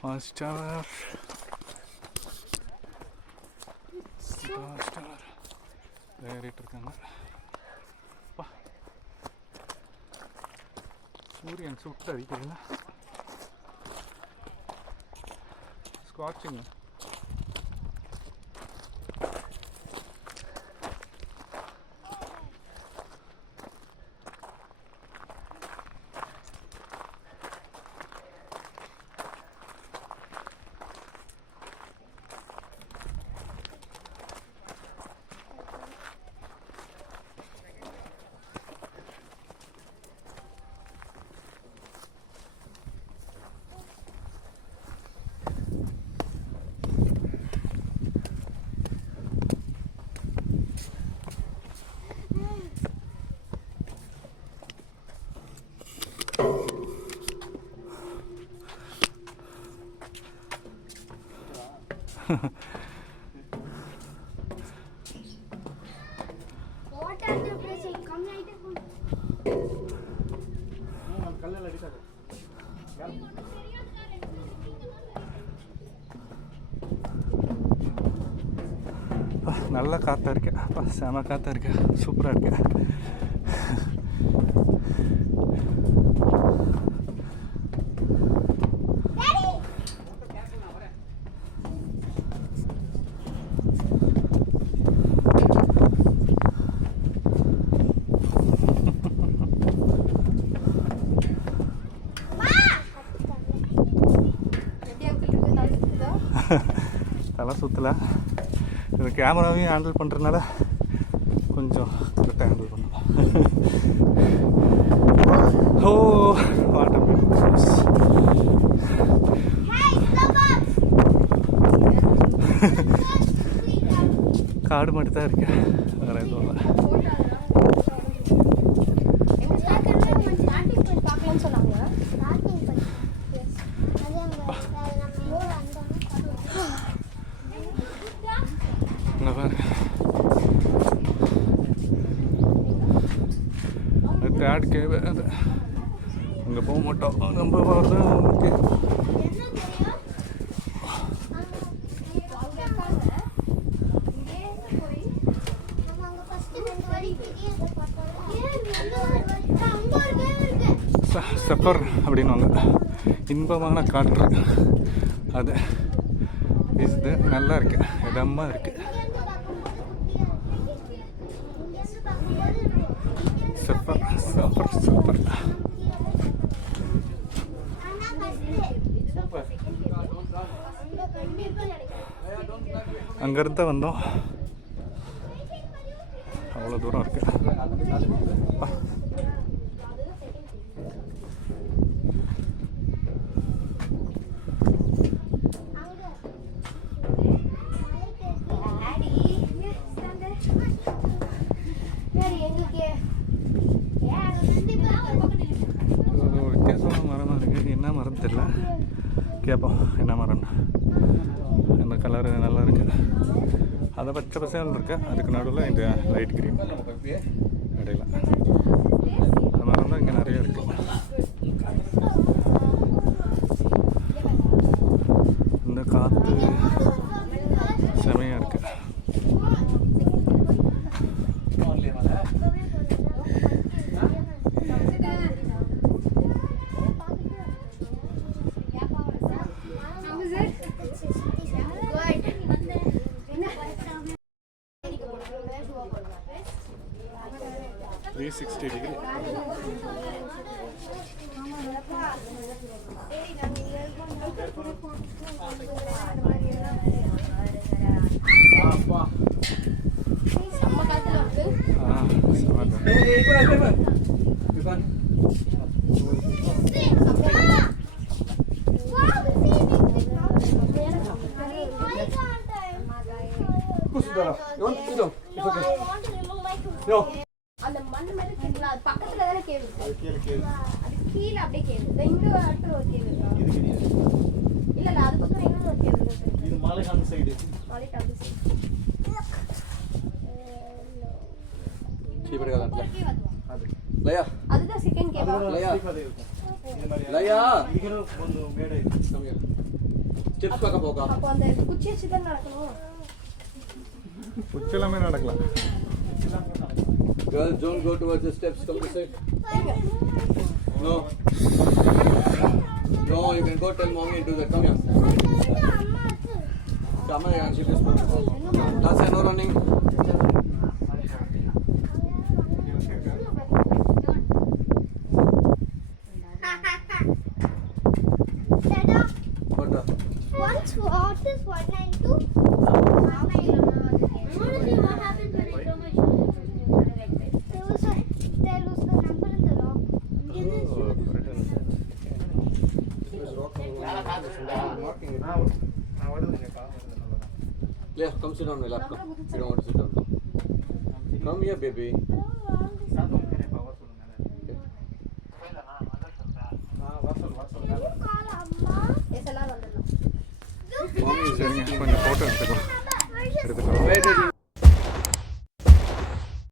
Star ஏறிட்டு இருக்காங்க. சூரியன் சுட்டு அடிக்கிறீங்க. ஸ்காட்சிங்க. நல்ல காற்றா இருக்கு. அப்பா செம காற்றா இருக்கு. சூப்பராக இருக்கு. தலை சுற்றலை. இந்த கேமராவையும் ஹேண்டில் பண்ணுறதுனால கொஞ்சம் கரெக்டாக ஹேண்டில் பண்ணலாம். ஓ வாட்டர் காடு மட்டும் தான் இருக்கு, வேறு எதுவும் இல்லை. தேர்ட் கேவ் அது அங்கே போக மாட்டோம். நம்ம வரது ஓகே. செப்பர் அப்படின்வாங்க, இன்பமான காற்று. அது இது நல்லா இருக்கு, இடமாக இருக்கு. Super super super. அங்கேருந்து தான் வந்தோம், அவ்வளோ தூரம் இருக்கு. வித்தியாசமான மரமாக இருக்குது. என்ன மரம் தெரியல, கேட்போம் என்ன மரம்னு. இந்த கலரு நல்லா இருக்குது. அதை பச்சை பசங்க இருக்கு, அதுக்கு நடுவில் இந்த லைட் கிரீன் இடையில. அந்த மரம் தான் இங்கே நிறைய இருக்குது. இந்த காற்று செமையாக இருக்குது. $360. அந்த மண்ணு மேல கேக்குல, அது பக்கத்துல தான கேவு இருக்கு. அது கீழ அப்படியே கேவு. இந்த இடத்துல ஒரு கேவு இருக்கு. இல்ல இல்ல, அது பக்கம் இன்னொரு ஒரு கேவு இருக்கு. இது மாலைகான் சைடு. மாலைகான் சைடு. சீபடகா தான். அது லயா. அதுதான் செகண்ட் கேவா. லயா. இந்த மாதிரி லயா. இங்கன ಒಂದು ಮೇಡೆ ಸಮಯ. ஸ்டெப்ஸ் பார்க்க போகா. அப்போ அந்த குச்சி வச்சு தான் நடக்கணும். குச்சி எல்லாமே நடக்கலாம். Girls, don't go towards the steps. Come this side. No. No, you can go tell mommy and do that. Come here. Come here, and she just put. That's it, no running. What the? Once what is 192? What happened when I told my there was the number in the rock. Yeah, come sit down, my lap. Come. You don't want to sit down. Come here, baby. Yes எல்லாரும் வந்துடலாம். Mommy is சரிங்க resting. கொஞ்சம்